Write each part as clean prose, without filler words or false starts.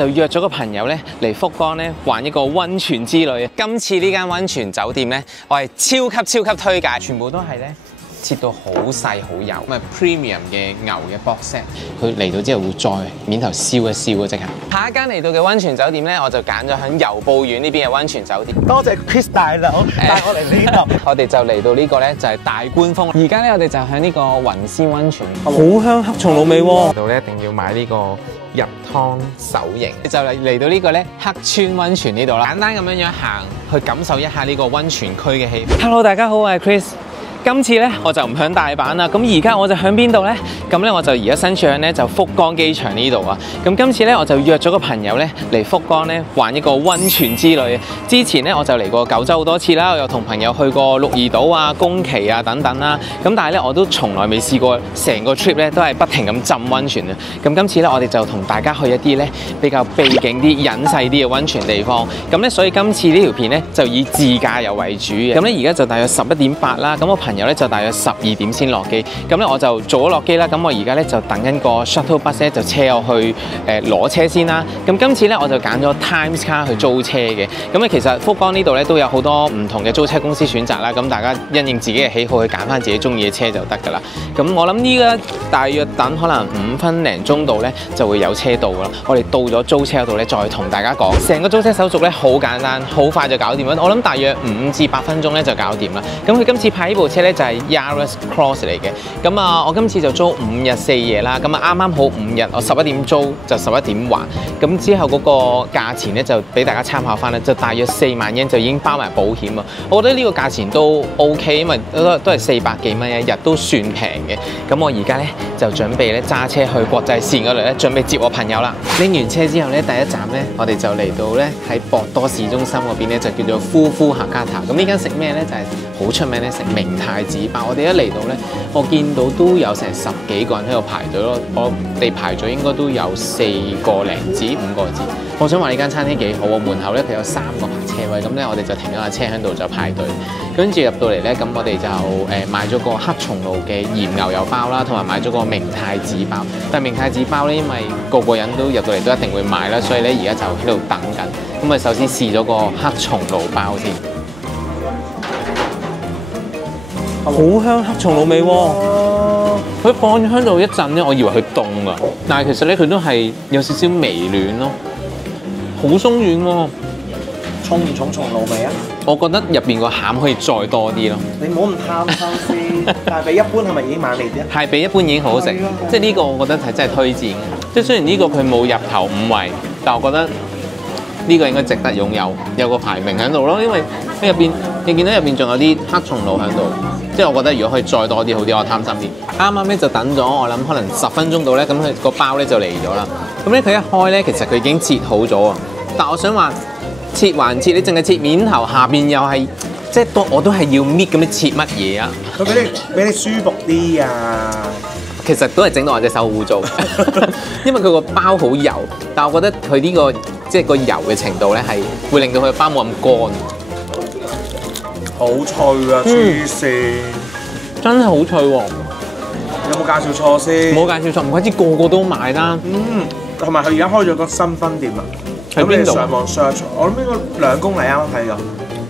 就約咗個朋友咧嚟福岡咧玩一個溫泉之旅。今次呢間溫泉酒店咧，我係超級推介，全部都係咧切到好細好幼，咁啊 premium 嘅牛嘅 box set。佢嚟到之後會再面頭燒一燒啊！即刻。下一間嚟到嘅溫泉酒店咧，我就揀咗喺由布院呢邊嘅溫泉酒店。多謝 Chris 大佬帶我嚟呢度。我哋就嚟到呢個咧就係大觀峰。而家咧我哋就喺呢個雲仙溫泉，好香黑松露味喎。嚟到咧一定要買呢個入湯手型，就嚟到呢個咧黑川溫泉呢度啦。簡單咁樣行去感受一下呢個溫泉區嘅氣氛。Hello， 大家好，我係 Chris。今次咧我就唔響大阪啦，咁而家我就響邊度咧？咁咧我就而家身處響咧就福岡機場呢度啊。咁今次咧我就約咗個朋友咧嚟福岡咧玩一個溫泉之旅。之前咧我就嚟過九州好多次啦，我又同朋友去過鹿兒島啊、宮崎啊等等啦。咁但係咧我都從來未試過成個 trip 咧都係不停咁浸溫泉啊。咁今次咧我哋就同大家去一啲咧比較秘境啲、隱世啲嘅溫泉地方。咁咧所以今次呢條片咧就以自駕遊為主嘅。咁咧而家就大約11:08啦。咁我朋友咧就大約12點先落機，咁咧我就早咗落機啦。咁我而家咧就等緊個 shuttle bus 咧就車我去攞車先啦。咁今次咧我就揀咗 Times Car 去租車嘅。咁咧其實福岡呢度咧都有好多唔同嘅租車公司選擇啦。咁大家因應自己嘅喜好去揀翻自己中意嘅車就得㗎啦。咁我諗呢個大約等可能5分零鐘度咧就會有車到㗎啦。我哋到咗租車嗰度咧再同大家講，成個租車手續咧好簡單，好快就搞掂啦。我諗大約5至8分鐘咧就搞掂啦。咁佢今次派呢部車咧就係Yaris Cross 嚟嘅。咁啊我今次就租5日4夜啦。咁啊啱啱好5日，我11點租就11點還。咁之後嗰個價錢咧就俾大家參考翻啦，就大約4萬yen就已經包埋保險啊。我覺得呢個價錢都 OK， 因為都係400幾蚊一日，都算平嘅。咁我而家咧就準備咧揸車去國際線嗰度咧，準備接我朋友啦。拎完車之後咧，第一站咧我哋就嚟到咧喺博多市中心嗰邊咧就叫做夫婦客家塔。咁呢間食咩咧？就係好出名咧，食明太子包。我哋一嚟到咧，我見到都有成10幾個人喺度排隊咯。我哋排咗應該都有4個零至5個字。我想話呢間餐廳幾好喎，門口咧佢有3個泊車位，咁咧我哋就停咗架車喺度就排隊。跟住入到嚟咧，咁我哋就買咗個黑松露嘅鹽牛油包啦，同埋買咗個明太子包。但係明太子包咧，因為個個人都入到嚟都一定會買啦，所以咧而家就喺度等緊。咁啊，首先試咗個黑松露包先。好香黑松露味喎！佢放咗喺度一陣咧，我以為佢凍啊，但係其實咧佢都係有少少微暖咯，好鬆軟喎。重唔重松露味啊？我覺得入邊個餡可以再多啲咯。你唔好咁貪心先，但係比一般係咪已經猛烈啲？係比一般已經好食，即係呢個我覺得係真係推薦嘅。即係雖然呢個佢冇入頭5位，但我覺得呢個應該值得擁有，有個排名喺度咯。因為喺入邊你見到入邊仲有啲黑松露喺度。即係我覺得如果可以再多啲好啲，我貪心啲。啱啱咧就等咗我諗可能10分鐘到咧，咁佢個包咧就嚟咗啦。咁咧佢一開咧，其實佢已經切好咗啊。但我想話切還切，你淨係切面頭，下邊又係即係我都係要搣咁樣切乜嘢啊？佢俾你舒服啲啊！其實都係整到我隻手污糟，因為佢個包好油，但我覺得佢呢個即係個油嘅程度咧係會令到佢個包冇咁乾。好脆啊！黐線，真係好脆喎！有冇介紹錯先？冇介紹錯，唔怪之個個都買啦。同埋佢而家開咗個新分店啊！喺邊度？上網 search， 我諗應該2公里啱啱睇㗎。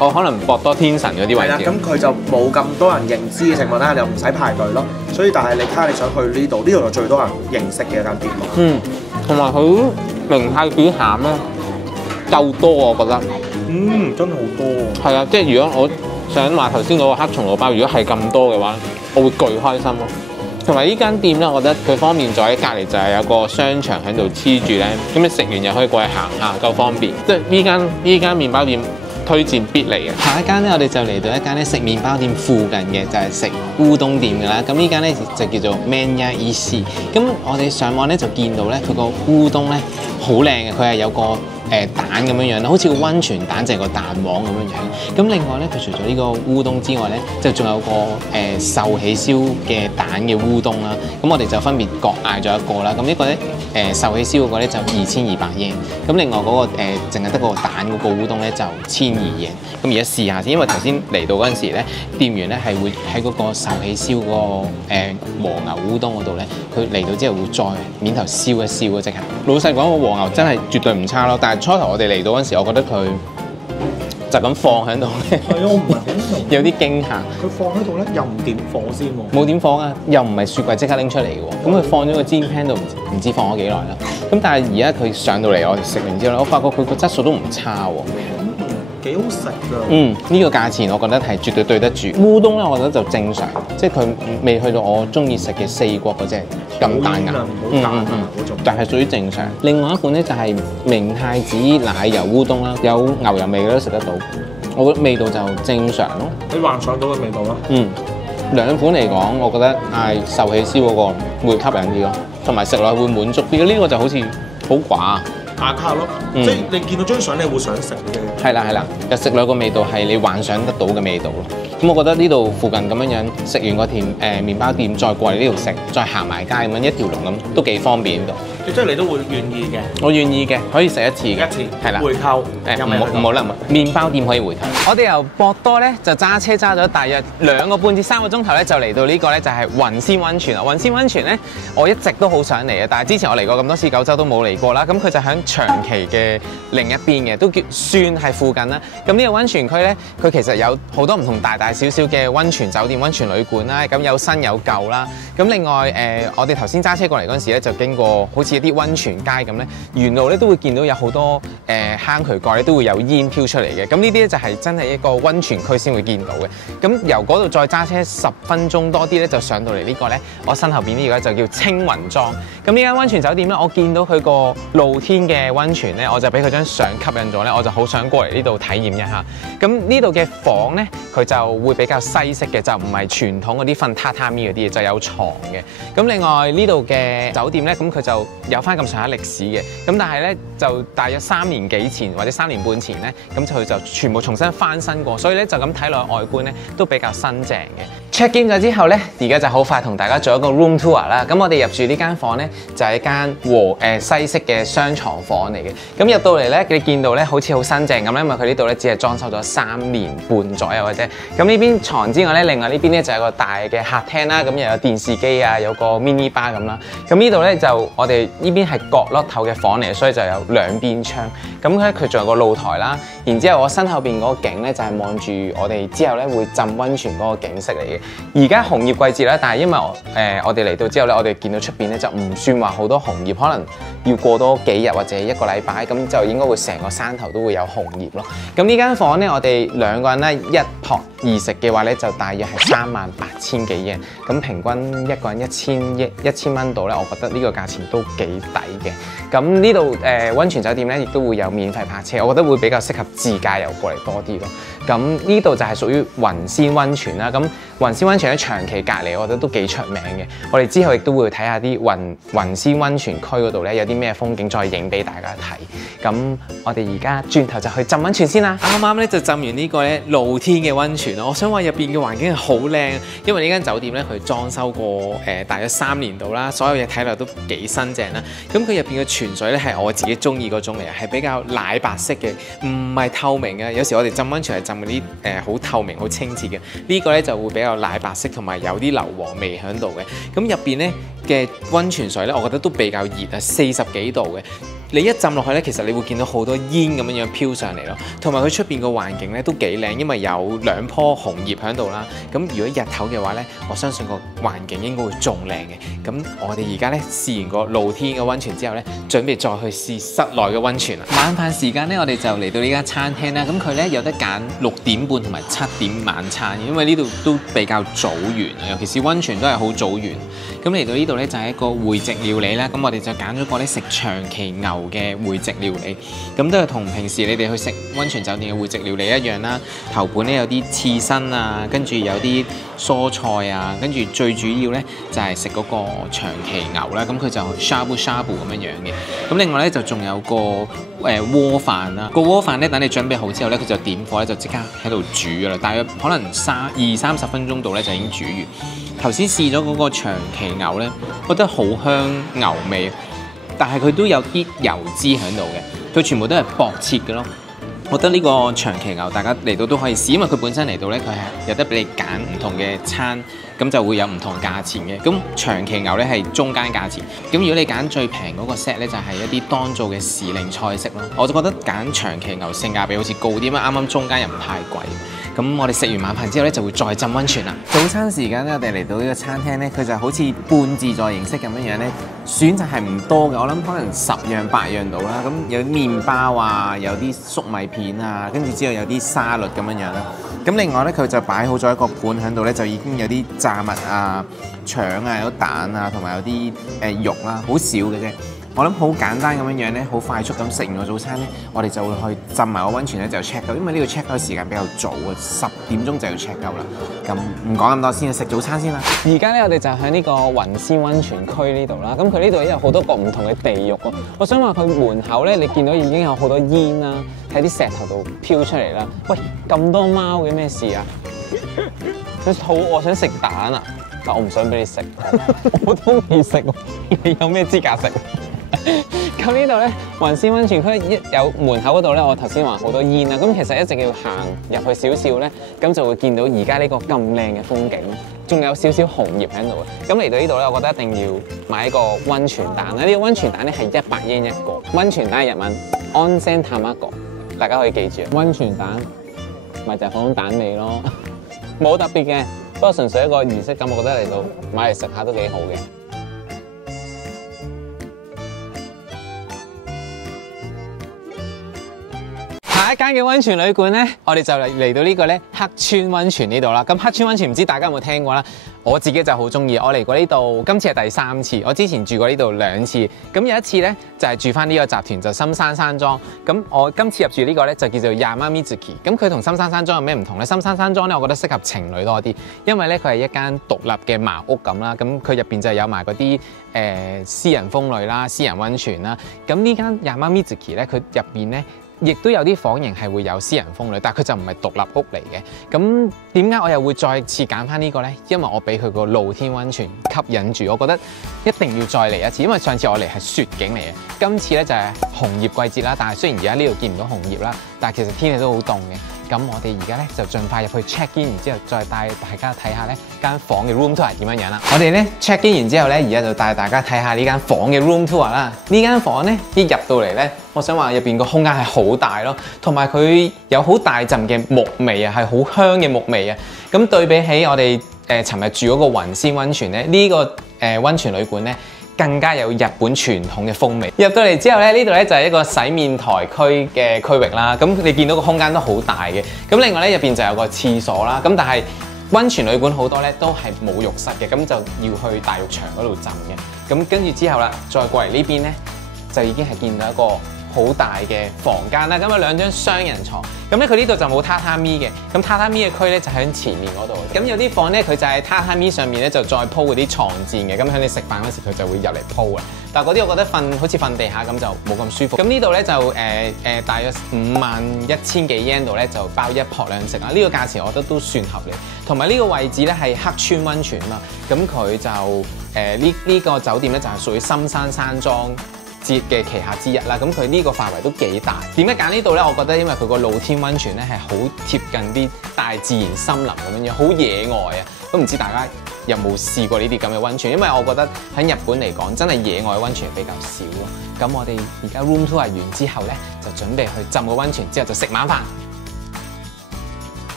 哦，可能博多天神嗰啲位置。係啦，咁佢就冇咁多人認知嘅情況底下，你又唔使排隊咯。所以但係你睇下你想去呢度就最多人認識嘅一間店咯。同埋佢明太子餡咧夠多，我覺得。真係好多。係啊，即係如果我想話頭先嗰個黑松露包，如果係咁多嘅話，我會巨開心咯。同埋呢間店咧，我覺得佢方便在喺隔離就係有個商場喺度黐住咧，咁你食完又可以過去行下，夠方便。即係呢間麵包店推薦必嚟嘅。下一間咧，我哋就嚟到一間咧食麵包店附近嘅，就係食烏冬店㗎啦。咁呢間咧就叫做 Menya Isi。咁我哋上網咧就見到咧，佢個烏冬咧好靚嘅，佢係有個蛋咁樣樣啦，好似個溫泉蛋就係個蛋黃咁樣樣。咁另外咧，佢除咗呢個烏冬之外咧，就仲有個壽喜燒嘅蛋嘅烏冬啦。咁我哋就分別各嗌咗一個啦。咁呢個咧壽喜燒嗰個咧就2200yen。咁另外嗰個淨係得個蛋嗰個烏冬咧就1200yen。咁而家試下先，因為頭先嚟到嗰陣時咧，店員咧係會喺嗰個壽喜燒嗰個和牛烏冬嗰度咧，佢嚟到之後會再面頭燒一燒嘅即刻。老實講，個和牛真係絕對唔差咯。但係初頭我哋嚟到嗰陣時，我覺得佢就咁放喺度咧，係啊，我唔係好明，有啲驚嚇。佢放喺度咧，又唔點火先喎。冇點火啊，又唔係雪櫃即刻拎出嚟嘅喎。咁佢放咗個煎 pan 度，唔知放咗幾耐啦。咁但係而家佢上到嚟，我哋食完之後咧，我發覺佢個質素都唔差喎。幾好食㗎。呢個價錢我覺得係絕對對得住。烏冬咧，我覺得就正常，即係佢未去到我中意食嘅四國嗰隻咁彈牙，但係屬於正常。另外一款咧就係明太子奶油烏冬啦，有牛油味嘅都食得到，我覺得味道就正常咯。你幻想到嘅味道啦。兩款嚟講，我覺得嗌壽喜燒嗰個會吸引啲咯，同埋食落會滿足啲。呢個就好似好寡。打卡咯，即係你見到張相，你會想食嘅。係啦，就食落個味道係你幻想得到嘅味道咯。咁我覺得呢度附近咁樣樣食完個麵包店，再過嚟呢度食，再行埋街咁樣一條龍咁，都幾方便呢度。即係你都會願意嘅。我願意嘅，可以食一次嘅。係啦。回購唔好啦，麵包店可以回購。我哋由博多咧就揸車揸咗大約2個半至3個鐘頭咧，就嚟到呢個咧就係雲仙溫泉啦。雲仙溫泉咧，我一直都好想嚟嘅，但係之前我嚟過咁多次九州都冇嚟過啦。咁佢就喺長崎嘅另一邊嘅，都算係附近啦。咁呢個溫泉區咧，佢其實有好多唔同大大小小嘅溫泉酒店、溫泉旅館啦。咁有新有舊啦。咁另外我哋頭先揸車過嚟嗰陣時咧，就經過好似一啲溫泉街咁咧，沿路咧都會見到有好多坑渠蓋咧都會有煙飄出嚟嘅。咁呢啲咧就係真係一個溫泉區先會見到嘅。咁由嗰度再揸車10分鐘多啲咧，就上到嚟呢個咧，我身後邊呢個就叫青雲莊。咁呢間溫泉酒店咧，我見到佢個露天嘅溫泉咧，我就俾佢張相吸引咗咧，我就好想過嚟呢度體驗一下。咁呢度嘅房咧，佢就會比較西式嘅，就唔係傳統嗰啲瞓榻榻米嗰啲嘢，就有床嘅。咁另外呢度嘅酒店咧，咁佢就有翻咁上下歷史嘅。咁但係咧，就大約3年幾前或者3年半前咧，咁佢就全部重新翻新過，所以咧就咁睇落外觀咧都比較新淨嘅。check in 咗之後咧，而家就好快同大家做一個 room tour 啦。咁我哋入住呢間房咧，就係一間西式嘅雙床房嚟嘅。咁入到嚟咧，你見到咧好似好新淨咁咧，因為佢呢度咧只係裝修咗3年半左右嘅啫。咁呢邊床之外咧，另外呢邊咧就有個大嘅客廳啦，咁又有電視機啊，有個 mini bar 咁啦。咁呢度咧就我哋呢邊係角落頭嘅房嚟，所以就有2邊窗。咁咧佢仲有個露台啦，然之後我身後邊嗰個景咧就係望住我哋之後咧會浸溫泉嗰個景色嚟嘅。而家紅葉季節啦，但係因為我哋嚟到之後咧，我哋見到出邊咧就唔算話好多紅葉，可能要過多幾日或者1個禮拜，咁就應該會成個山頭都會有紅葉咯。咁呢間房咧，我哋2個人咧1泊2食嘅話咧，就大約係38000幾yen，咁平均一個人1000蚊度咧，我覺得呢個價錢都幾抵嘅。咁呢度溫泉酒店咧，亦都會有免費泊車，我覺得會比較適合自駕遊過嚟多啲咯。咁呢度就係屬於雲仙溫泉啦。咁雲仙溫泉喺長崎隔離，我覺得都幾出名嘅。我哋之後亦都會睇下啲雲仙溫泉區嗰度咧有啲咩風景，再影俾大家睇。咁我哋而家轉頭就去浸溫泉先啦。啱啱咧就浸完呢個咧露天嘅溫泉，我想話入邊嘅環境係好靚，因為呢間酒店咧佢裝修過大約3年度啦，所有嘢睇落都幾新淨啦。咁佢入邊嘅泉水咧係我自己中意嗰種嚟，係比較奶白色嘅，唔係透明嘅。有時我哋浸溫泉係浸嗰啲好透明、好清澈嘅，呢個咧就會比較奶白色，同埋有啲硫磺味喺度嘅。咁入邊咧嘅溫泉水咧，我覺得都比較熱啊，40幾度嘅。你一浸落去咧，其實你會見到好多煙咁樣飄上嚟咯，同埋佢出邊個環境咧都幾靚，因為有2棵紅葉喺度啦。咁如果日頭嘅話咧，我相信個環境應該會仲靚嘅。咁我哋而家咧試完個露天嘅溫泉之後咧，準備再去試室內嘅溫泉啦。晚飯時間咧，我哋就嚟到呢間餐廳啦。咁佢咧有得揀6點半同埋7點晚餐，因為呢度都比較早完，尤其是溫泉都係好早完。咁嚟到呢度咧就係一個會席料理啦。咁我哋就揀咗個咧食長崎牛嘅會席料理，咁都係同平時你哋去食溫泉酒店嘅會席料理一樣啦。頭盤咧有啲刺身啊，跟住有啲蔬菜啊，跟住最主要咧就係食嗰個長崎牛啦，咁佢就 shabu shabu 咁樣嘅。咁另外咧就仲有個鍋飯啦，個鍋飯咧等你準備好之後咧，佢就點火咧就即刻喺度煮噶啦，大約可能20-30分鐘度咧就已經煮完。頭先試咗嗰個長崎牛咧，覺得好香牛味，但係佢都有啲油脂喺度嘅，佢全部都係薄切嘅咯。我覺得呢個長崎牛大家嚟到都可以試，因為佢本身嚟到咧，佢係有得俾你揀唔同嘅餐，咁就會有唔同價錢嘅。咁長崎牛咧係中間價錢，咁如果你揀最平嗰個 set 咧，就係一啲當造嘅時令菜式咯。我就覺得揀長崎牛性價比好似高啲啊，啱啱中間又唔太貴。咁我哋食完晚飯之後咧，就會再浸溫泉啦。早餐時間咧，我哋嚟到呢個餐廳咧，佢就好似半自助形式咁樣樣咧，選擇係唔多嘅。我諗可能10樣8樣到啦。咁有啲麵包啊，有啲粟米片啊，跟住之後有啲沙律咁樣樣啦。咁另外咧，佢就擺好咗一個盤喺度咧，就已經有啲炸物啊、腸啊、有蛋啊，同埋有啲肉啦，好少嘅啫。我諗好簡單咁樣樣咧，好快速咁食完個早餐咧，我哋就會去浸埋個溫泉咧，就 check out，因為呢個 check out 時間比較早啊，10點鐘就要 check out 啦。咁唔講咁多先，食早餐先啦。而家咧，我哋就喺呢個雲仙溫泉區呢度啦。咁佢呢度有好多個唔同嘅地獄喎。我想話佢門口咧，你見到已經有好多煙啦，喺啲石頭度飄出嚟啦。喂，咁多貓嘅咩事啊？佢肚餓想食蛋啊？但我唔想俾你食，我都未食喎。你有咩資格食？咁呢度咧，雲仙溫泉區有門口嗰度咧，我頭先話好多煙啦。咁其實一直要行入去少少咧，咁就會見到而家呢個咁靚嘅風景，仲有少少紅葉喺度嘅。咁嚟到呢度咧，我覺得一定要買一個溫泉蛋啦。呢個溫泉蛋咧係100yen一個，溫泉蛋係日文 onsen tamago， 大家可以記住。溫泉蛋咪就係放蛋味咯，冇特別嘅，不過純粹一個儀式感，我覺得嚟到買嚟食下都幾好嘅。下一間嘅溫泉旅館咧，我哋就嚟到呢個咧黑川溫泉呢度啦。咁黑川溫泉唔知大家有冇聽過啦？我自己就好中意，我嚟過呢度，今次係第3次。我之前住過呢度2次，咁有一次咧就係住翻呢個集團就深山山莊。咁我今次入住呢個咧就叫做 Yamamizuki。咁佢同深山山莊有咩唔同咧？深山山莊咧，我覺得適合情侶多啲，因為咧佢係一間獨立嘅茅屋咁啦。咁佢入邊就有埋嗰啲私人風呂啦、私人溫泉啦。咁呢間 Yamamizuki 咧，佢入邊咧，亦都有啲房型係會有私人風呂，但係佢就唔係獨立屋嚟嘅。咁點解我又會再次揀翻呢個呢？因為我俾佢個露天溫泉吸引住，我覺得一定要再嚟一次。因為上次我嚟係雪景嚟嘅，今次呢就係紅葉季節啦。但係雖然而家呢度見唔到紅葉啦，但係其實天氣都好凍嘅。咁我哋而家咧就盡快入去 check in， 然之後再帶大家睇下呢間房嘅 room tour 係點樣樣啦。我哋咧 check in 完之後咧，而家就帶大家睇下呢間房嘅 room tour 啦。呢間房咧一入到嚟咧，我想話入邊個空間係好大咯，同埋佢有好大陣嘅木味啊，係好香嘅木味啊。咁對比起我哋尋日住嗰個雲仙溫泉咧，呢個溫泉旅館咧，更加有日本傳統嘅風味。入到嚟之後咧，呢度咧就係一個洗面台區嘅區域啦。咁你見到個空間都好大嘅。咁另外咧入邊就有個廁所啦。咁但係溫泉旅館好多咧都係冇浴室嘅，咁就要去大浴場嗰度浸嘅。咁跟住之後啦，再過嚟呢邊咧，就已經係見到一個好大嘅房間啦。咁有2張雙人床。咁咧佢呢度就冇榻榻米嘅。咁榻榻米嘅區咧就喺前面嗰度。咁有啲房咧佢就喺榻榻米上面咧就再鋪嗰啲床墊嘅。咁喺你食飯嗰時佢就會入嚟鋪啊。但係嗰啲我覺得好似瞓地下咁就冇咁舒服。咁呢度咧就大約51,000幾 yen 度咧就包1泊2食啦。呢個價錢我覺得都算合理。同埋呢個位置咧係黑川溫泉嘛。咁佢就呢個酒店咧就係屬於深山山莊節嘅旗下之一啦。咁佢呢個範圍都幾大。點解揀呢度咧？我覺得因為佢個露天溫泉咧係好貼近啲大自然森林咁樣樣，好野外啊！都唔知大家有冇試過呢啲咁嘅溫泉？因為我覺得喺日本嚟講，真係野外溫泉比較少咯。咁我哋而家 room tour 完之後咧，就準備去浸個溫泉，之後就食晚飯。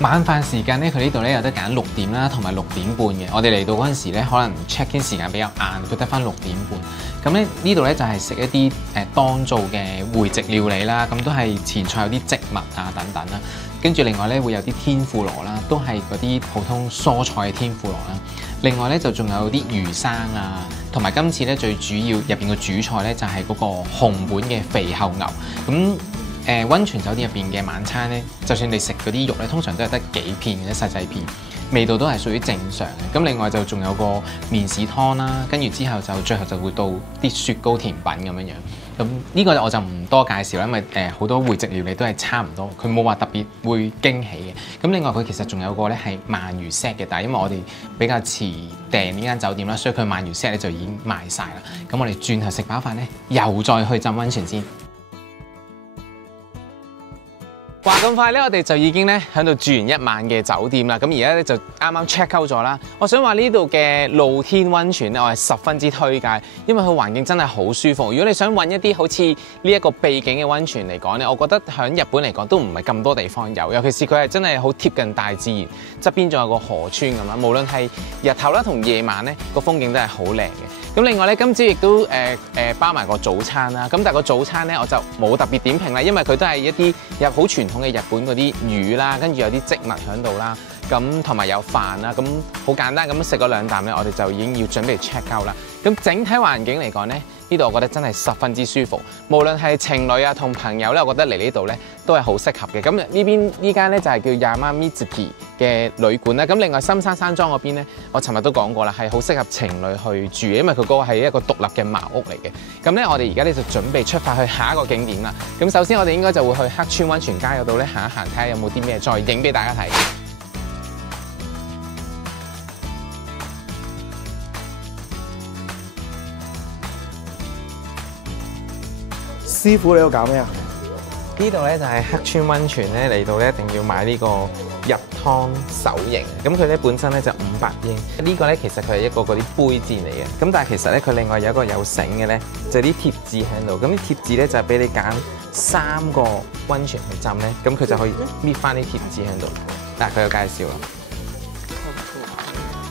晚飯時間咧，佢呢度咧有得揀6點啦，同埋6點半嘅。我哋嚟到嗰陣時咧，可能 check in 時間比較晏，佢得翻6點半。咁咧呢度咧就係食一啲當造嘅會席料理啦，咁都係前菜有啲植物啊等等啦。跟住另外咧會有啲天婦羅啦，都係嗰啲普通蔬菜嘅天婦羅啦。另外咧就仲有啲魚生啊，同埋今次咧最主要入邊個主菜咧就係嗰個紅本嘅肥厚牛。咁溫泉酒店入邊嘅晚餐咧，就算你食嗰啲肉咧，通常都係得幾片嘅細細片，味道都係屬於正常嘅。咁另外就仲有個麵豉湯啦，跟住之後就最後就會到啲雪糕甜品咁樣樣。咁呢個我就唔多介紹啦，因為好多會席料理都係差唔多，佢冇話特別會驚喜嘅。咁另外佢其實仲有個咧係鰻魚 set 嘅，但係因為我哋比較遲訂呢間酒店啦，所以佢鰻魚 set 咧就已經賣晒啦。咁我哋轉頭食飽飯咧，又再去浸溫泉先。話咁快咧，我哋就已經咧喺度住完一晚嘅酒店啦。咁而家咧就啱啱 check out 咗啦。我想話呢度嘅露天溫泉咧，我係十分之推介，因為佢環境真係好舒服。如果你想揾一啲好似呢一個秘境嘅溫泉嚟講咧，我覺得喺日本嚟講都唔係咁多地方有，尤其是佢係真係好貼近大自然，側邊仲有個河川咁啦。無論係日頭啦同夜晚咧，個風景都係好靚嘅。咁另外咧，今朝亦都包埋個早餐啦。咁但係個早餐咧，我就冇特別點評啦，因為佢都係一啲有好傳統嘅日本嗰啲魚啦，跟住有啲植物喺度啦，咁同埋有飯啦，咁好簡單咁食咗2啖咧，我哋就已經要準備 check out 啦。咁整體環境嚟講咧，呢度我覺得真係十分之舒服，無論係情侶啊同朋友咧，我覺得嚟呢度咧都係好適合嘅。咁呢間咧就係叫 Yamamizuki 嘅旅館啦。咁另外深山山莊嗰邊咧，我尋日都講過啦，係好適合情侶去住，因為佢嗰個係一個獨立嘅茅屋嚟嘅。咁咧，我哋而家咧就準備出發去下一個景點啦。咁首先我哋應該就會去黑川溫泉街嗰度咧行一行，睇下有冇啲咩再影俾大家睇。師傅，你喺度搞咩啊？呢度咧就係黑川溫泉咧，嚟到咧一定要買呢個入湯手型。咁佢咧本身咧就500英，呢個咧其實佢係一個嗰啲杯墊嚟嘅。咁但係其實咧佢另外有一個有繩嘅咧，就係啲貼紙喺度。咁啲貼紙咧就係俾你揀3個溫泉去浸咧，咁佢就可以搣翻啲貼紙喺度。嗱，佢有介紹啦。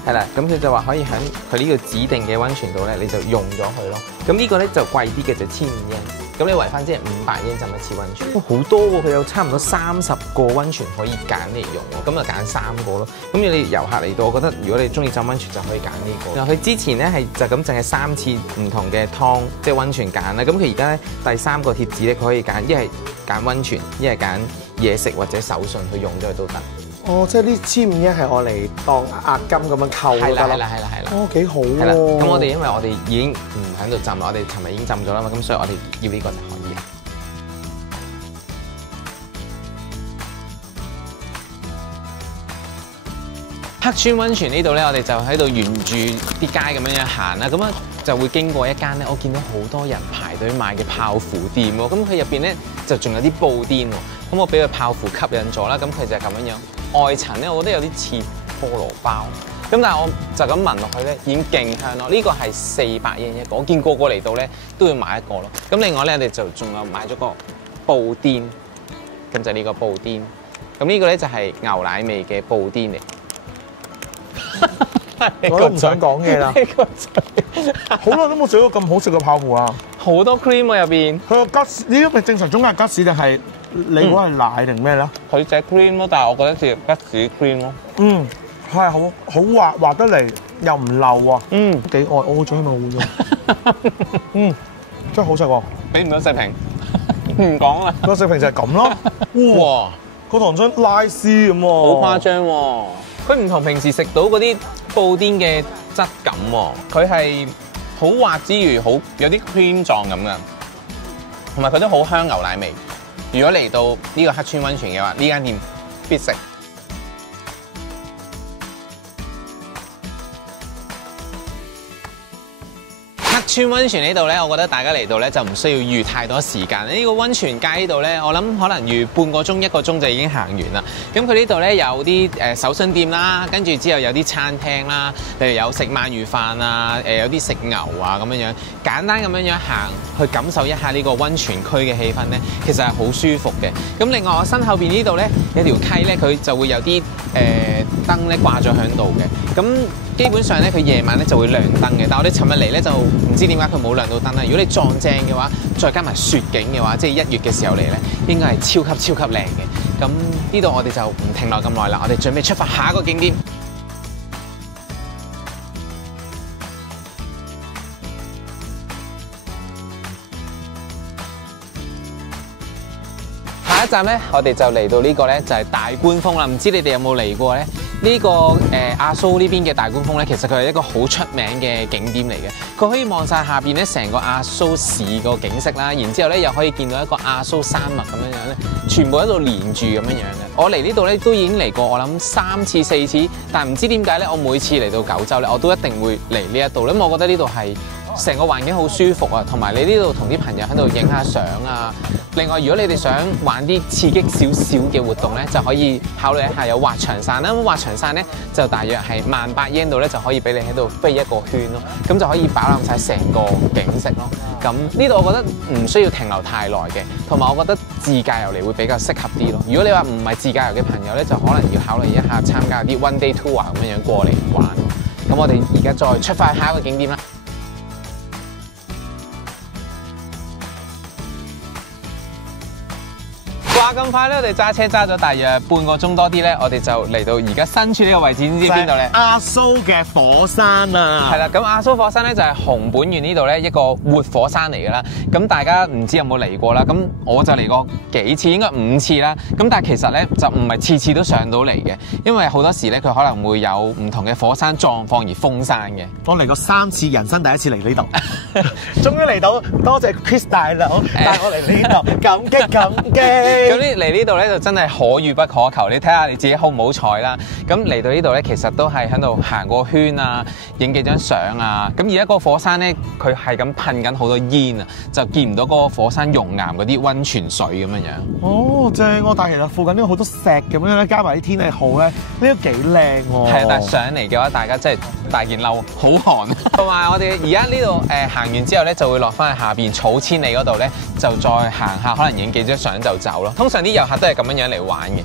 係啦，咁佢就話可以喺佢呢個指定嘅溫泉度咧，你就用咗佢咯。咁呢個咧就貴啲嘅，就1500英。咁你圍翻即係500英浸一次溫泉，好多喎！佢有差唔多30個溫泉可以揀嚟用喎，咁就揀3個咯。咁如果你遊客嚟到，我覺得如果你中意浸溫泉就可以揀呢個。嗱，佢之前咧係就咁淨係3次唔同嘅湯，即係溫泉揀啦。咁佢而家咧第3個貼紙咧，佢可以揀一係揀溫泉，一係揀嘢食或者手信去用咗佢都得。哦，即係呢1500英係我嚟當押金咁樣扣都得咯。係啦。哦，幾好喎。係啦，咁我哋因為我哋已經唔喺度浸啦，我哋尋日已經浸咗啦嘛，咁所以我哋要呢個就可以。黑川溫泉呢度咧，我哋就喺度沿住啲街咁樣行啦，咁啊就會經過一間咧，我見到好多人排隊買嘅泡芙店喎，咁佢入邊咧就仲有啲布甸喎，咁我俾個泡芙吸引咗啦，咁佢就係咁樣樣，外層咧我覺得有啲似菠蘿包，咁但係我就咁聞落去咧已經勁香咯，呢個係400英一個，我見個個嚟到咧都要買一個咯，咁另外咧我哋就仲有買咗個布甸，咁就呢個布甸，咁呢個咧就係牛奶味嘅布甸嚟。我都唔想講嘢啦。好耐都冇食過咁好食嘅泡芙啊！好多 cream 喎入邊。佢個吉士呢啲咪正常中間吉士定係你估係奶定咩咧？佢隻 cream 咯，但係我覺得似吉士 cream 咯。嗯，係好滑得嚟，又唔漏啊。嗯，幾愛我好中意咪好咗。嗯，真係好食喎。俾唔到食評，唔講啦。個食評就係咁咯。哇！個糖漿拉絲咁喎。好誇張喎！佢唔同平時食到嗰啲布甸嘅質感喎，佢係好滑之餘，好有啲 cream 狀咁嘅，同埋佢都好香牛奶味。如果嚟到呢個黑川溫泉嘅話，呢間店必食。黑川溫泉呢度咧，我覺得大家嚟到咧就唔需要預太多時間。呢個溫泉街呢度咧，我諗可能預半個鐘、1個鐘就已經行完啦。咁佢呢度咧有啲手信店啦，跟住之後有啲餐廳啦，例如有食鰻魚飯啊，有啲食牛啊咁樣樣，簡單咁樣樣行去感受一下呢個溫泉區嘅氣氛咧，其實係好舒服嘅。咁另外我身後邊呢度咧有條溪咧，佢就會有啲燈咧掛咗喺度嘅。咁基本上咧，佢夜晚咧就會亮燈嘅，但係我哋尋日嚟咧就唔知點解佢冇亮到燈啦。如果你撞正嘅話，再加埋雪景嘅話，即係1月嘅時候嚟咧，應該係超級靚嘅。咁呢度我哋就唔停留咁耐啦，我哋準備出發下一個景點。下一站咧，我哋就嚟到呢個咧就係大觀峰啦。唔知你哋有冇嚟過咧？呢個亞蘇呢邊嘅大觀峰咧，其實佢係一個好出名嘅景點嚟嘅。佢可以望晒下邊咧成個亞蘇市個景色啦，然之後咧又可以見到一個亞蘇山脈咁樣樣咧，全部喺度連住咁樣樣嘅。我嚟呢度咧都已經嚟過，我諗3次4次，但係唔知點解咧，我每次嚟到九州咧，我都一定會嚟呢一度，因為我覺得呢度係成個環境好舒服啊，同埋你呢度同啲朋友喺度影下相啊。另外，如果你哋想玩啲刺激少少嘅活動咧，就可以考慮一下有滑翔傘啦。咁滑翔傘咧就大約係18,000 yen 度咧，就可以俾你喺度飛一個圈咯。咁就可以飽覽晒成個景色咯。咁呢度我覺得唔需要停留太耐嘅，同埋我覺得自駕遊嚟會比較適合啲咯。如果你話唔係自駕遊嘅朋友咧，就可能要考慮一下參加啲 one day tour 咁樣過嚟玩。咁我哋而家再出發下一個景點啦。話咁快咧，我哋揸車揸咗大約半個鐘多啲咧，我哋就嚟到而家身處呢個位置，知唔知邊度咧？亞蘇嘅火山啊！係啦，咁亞蘇火山咧就係熊本縣呢度咧一個活火山嚟㗎啦。咁大家唔知有冇嚟過啦？咁我就嚟過幾次，應該5次啦。咁但係其實咧就唔係次次都上到嚟嘅，因為好多時咧佢可能會有唔同嘅火山狀況而封山嘅。我嚟過3次，人生第一次嚟呢度，終於嚟到，多謝 Chris 大佬帶我嚟呢度，感激感激。咁嚟呢度咧就真係可遇不可求，你睇下你自己好唔好彩啦。咁嚟到呢度咧，其實都係喺度行個圈啊，影幾張相啊。咁而家個火山咧，佢係咁噴緊好多煙啊，就見唔到嗰個火山熔岩嗰啲溫泉水咁樣樣。哦，正喎！但係其實附近都好多石咁樣咧，加埋啲天氣好咧，呢都幾靚喎。係啊，但係上嚟嘅話，大家真係大件褸，好寒。同埋我哋而家呢度行完之後咧，就會落翻去下邊草千里嗰度咧，就再行下，可能影幾張相就走咯。通常啲遊客都係咁樣樣嚟玩嘅。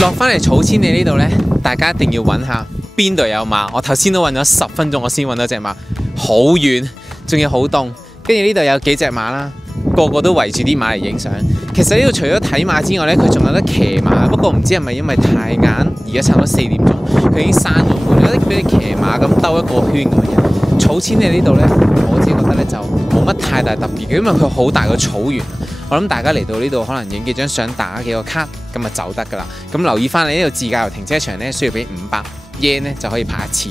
落翻嚟草千里呢度呢，大家一定要揾下邊度有馬。我頭先都揾咗10分鐘，我先揾到隻馬，好遠，仲要好凍。跟住呢度有幾隻馬啦，個個都圍住啲馬嚟影相。其實呢度除咗睇馬之外呢，佢仲有得騎馬。不過唔知係咪因為太晏，而家差唔多4點鐘，佢已經閂咗門，有得俾你騎馬咁兜一個圈咁樣。草千里呢度呢，我自己覺得呢就冇乜太大特別嘅，因為佢好大個草原。我諗大家嚟到呢度可能影幾張相，打幾個卡，咁就走得噶啦。咁留意翻你呢度自駕遊停車場呢，需要俾500 yen 呢就可以泊一次。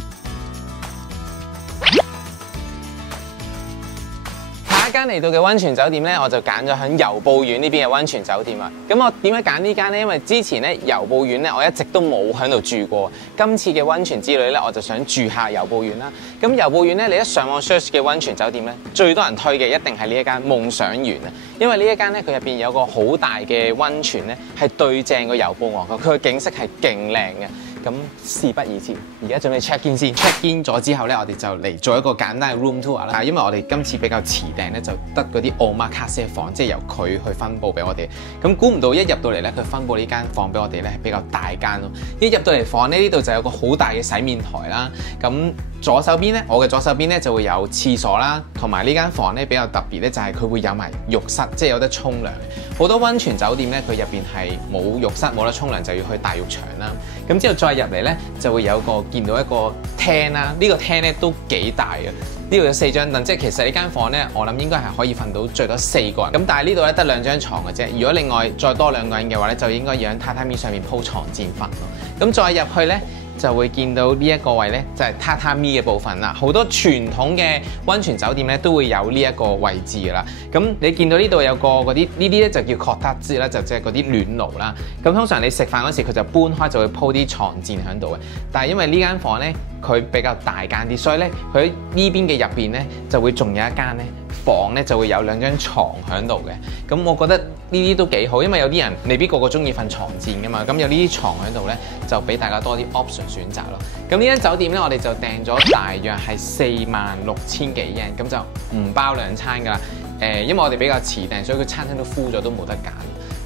下一間嚟到嘅溫泉酒店呢，我就揀咗喺由布院呢邊嘅溫泉酒店啊。咁我點解揀呢間呢？因為之前呢由布院呢，我一直都冇喺度住過。今次嘅溫泉之旅呢，我就想住下由布院啦。咁由布院呢，你一上網 search 嘅溫泉酒店呢，最多人推嘅一定係呢一間夢想園啊。因為呢一間呢，佢入邊有個好大嘅溫泉呢，係對正個由布岸嘅，佢嘅景色係勁靚嘅。咁事不宜遲，而家準備 check in 先。check in 咗之後咧，我哋就嚟做一個簡單嘅 room tour 啦。因為我哋今次比較遲訂咧，就得嗰啲 omakase 房，即係由佢去分佈俾我哋。咁估唔到一入到嚟咧，佢分佈呢間房俾我哋咧係比較大間咯。一入到嚟房咧，呢度就有個好大嘅洗面台啦。咁左手邊咧，我嘅左手邊咧就會有廁所啦，同埋呢間房咧比較特別咧，就係佢會有埋浴室，即係有得沖涼。好多溫泉酒店咧，佢入邊係冇浴室冇得沖涼，就要去大浴場啦。咁之後再入嚟咧，就會有見到一個廳啦。呢個廳咧都幾大嘅，呢度有4張凳，即係其實呢間房咧，我諗應該係可以瞓到最多4個人。咁但係呢度咧得2張床嘅啫。如果另外再多2個人嘅話咧，就應該要喺榻榻米上面鋪床墊瞓咯。咁再入去咧，就會見到呢一個位咧，就係榻榻米嘅部分啦。好多傳統嘅溫泉酒店咧都會有呢一個位置噶啦。咁你見到呢度有個嗰啲呢啲咧就叫確塔茲啦，就即係嗰啲暖爐啦。咁通常你食飯嗰時佢就搬開就會鋪啲床墊喺度嘅。但係因為呢間房咧佢比較大間啲，所以咧佢喺呢邊嘅入邊咧就會仲有一間咧房咧就會有2張床喺度嘅。咁我覺得呢啲都幾好，因為有啲人未必個個中意瞓床墊噶嘛。咁有呢啲床喺度咧就俾大家多啲 option 選擇咯。咁呢間酒店咧，我哋就訂咗大約係46,000幾yen，咁就唔包2餐噶啦。因為我哋比較遲訂，所以佢餐廳都 full 咗，都冇得揀。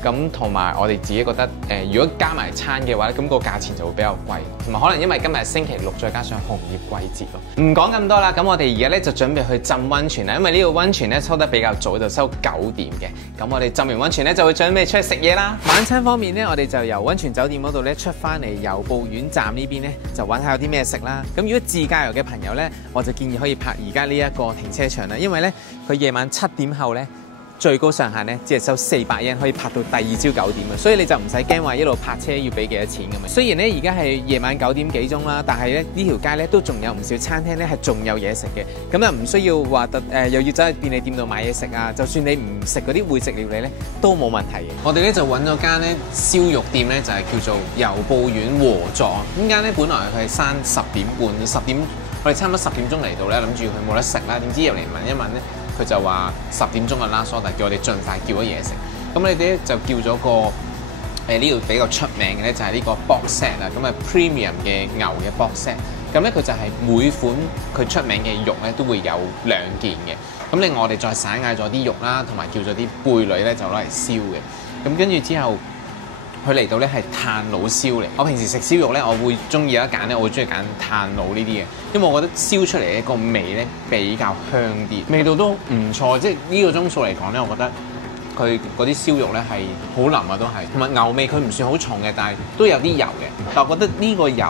咁同埋我哋自己覺得如果加埋餐嘅話咧，咁個價錢就會比較貴，同埋可能因為今日星期六，再加上紅葉季節咯。唔講咁多啦，咁我哋而家咧就準備去浸溫泉啦，因為呢個溫泉咧收得比較早，就收9點嘅。咁我哋浸完溫泉咧就會準備出去食嘢啦。晚餐方面咧，我哋就由溫泉酒店嗰度咧出翻嚟由步院站呢邊咧，就揾下有啲咩食啦。咁如果自駕遊嘅朋友咧，我就建議可以泊而家呢一個停車場啦，因為咧佢夜晚7點後咧，最高上限咧只係收400円，可以泊到第二朝9點嘅，所以你就唔使驚話一路泊車要俾幾多錢咁樣。雖然咧而家係夜晚9點幾鐘啦，但係咧呢條街咧都仲有唔少餐廳咧係仲有嘢食嘅，咁就唔需要話又要走去便利店度買嘢食啊。就算你唔食嗰啲會食料理咧都冇問題嘅。我哋咧就揾咗間咧燒肉店咧，就係叫做由步院和作。呢間咧本來佢係閂10點半，10點我哋差唔多10點鐘嚟到咧，諗住佢冇得食啦，點知入嚟問一問咧，佢就話10點鐘嘅 last order，叫我哋盡快叫咗嘢食。咁你哋咧就叫咗個呢度比較出名嘅咧，就係呢個 box set 啊，咁啊 premium 嘅牛嘅 box set。咁咧佢就係每款佢出名嘅肉咧都會有2件嘅。咁另外我哋再散嗌咗啲肉啦，同埋叫咗啲貝類咧就攞嚟燒嘅。咁跟住之後，佢嚟到咧係炭爐燒嚟。我平時食燒肉咧，我會中意有一揀咧，我會中意揀炭爐呢啲嘅，因為我覺得燒出嚟嘅個味咧比較香啲，味道都唔錯。即係呢個鐘數嚟講咧，我覺得佢嗰啲燒肉咧係好腍啊，都係。同埋牛味佢唔算好重嘅，但係都有啲油嘅。但我覺得呢個油